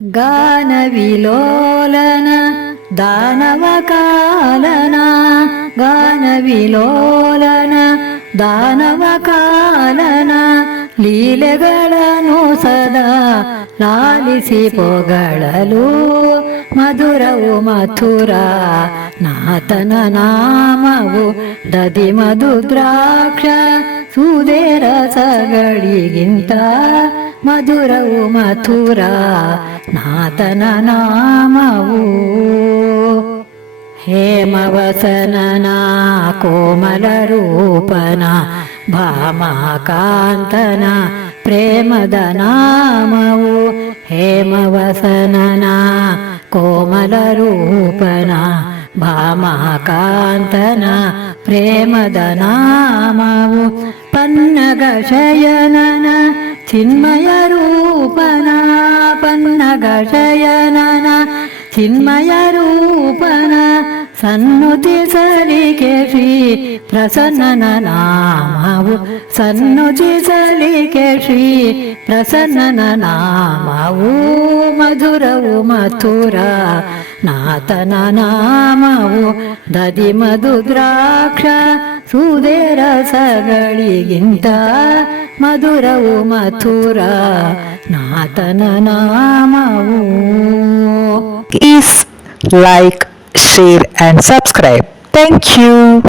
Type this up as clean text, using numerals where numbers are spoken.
ಗಾನವಿಲೋಲನ ದಾನವಕಾಲನ ಗಾನವಿಲೋಲನ ದಾನವಕಾಲನ ಲೀಲೆಗಳನ್ನು ಸದಾ ಲಾಲಿಸಿ ಪೊಗಳಲು ಮಧುರವು ಮಥುರ ನಾಥನ ನಾಮವು ದದಿ ಮಧು ದ್ರಾಕ್ಷ ಸೂದೆ ರಸಗಳಿಗಿಂತ ಮಧುರವು ಮಥುರ ನಾಥನ ನಾಮವು. ಹೇಮವಸನನ ಕೋಮಲ ರೂಪನ ಭಾಮಾಕಾಂತನ ಪ್ರೇಮದ ನಾಮವು. ಹೇಮವಸನನ ಕೋಮಲ ರೂಪನ ಭಾಮಾಕಾಂತನ ಪ್ರೇಮದ ನಾಮವು. ಪನ್ನಗ ಶಯನನ ಚಿನ್ಮಯ ರೂಪನ ಪನ್ನಗ ಶಯನನ ಚಿನ್ಮಯ ರೂಪನ ಸನ್ನುತಿಸಲಿಕೆ ಶ್ರೀ ಪ್ರಸನ್ನನ ನಾಮವು. ಸನ್ನುತಿಸಲಿಕೆ ಶ್ರೀ ಪ್ರಸನ್ನನ ನಾಮವು. ಮಧುರವು ಮಥುರ ನಾಥನ ನಾಮವು ದದಿ ಮಧು ದ್ರಾಕ್ಷ ಸೂದೆ ರಸಗಳಿಗಿಂತ ಮಧುರವು ಮಥುರ ನಾಥನ ನಾಮವು. Please like, share and subscribe. Thank you.